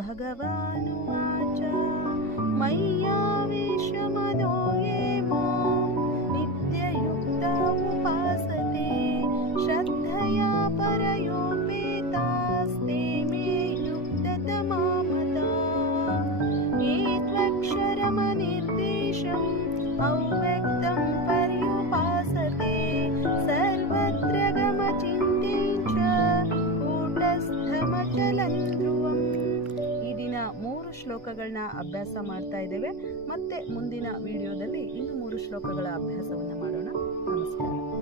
भगवानुवाच मय्यावेशमनो ये मां नित्ययुक्ता उपासते श्रद्धया परयोपेतास्ते मे युक्ततमा मताः ये त्वक्षरमनिर्देशम् अव्यक्तं पर्युपासते सर्वत्र गमचिन्त्यं च कूटस्थमचलं ध्रुवम्। ಈ ದಿನ 3 ಶ್ಲೋಕಗಳನ್ನ ಅಭ್ಯಾಸ ಮಾಡ್ತಾ ಇದ್ದೇವೆ. ಮತ್ತೆ ಮುಂದಿನ ವಿಡಿಯೋದಲ್ಲಿ ಇನ್ನು 3 ಶ್ಲೋಕಗಳ ಅಭ್ಯಾಸವನ್ನು ಮಾಡೋಣ.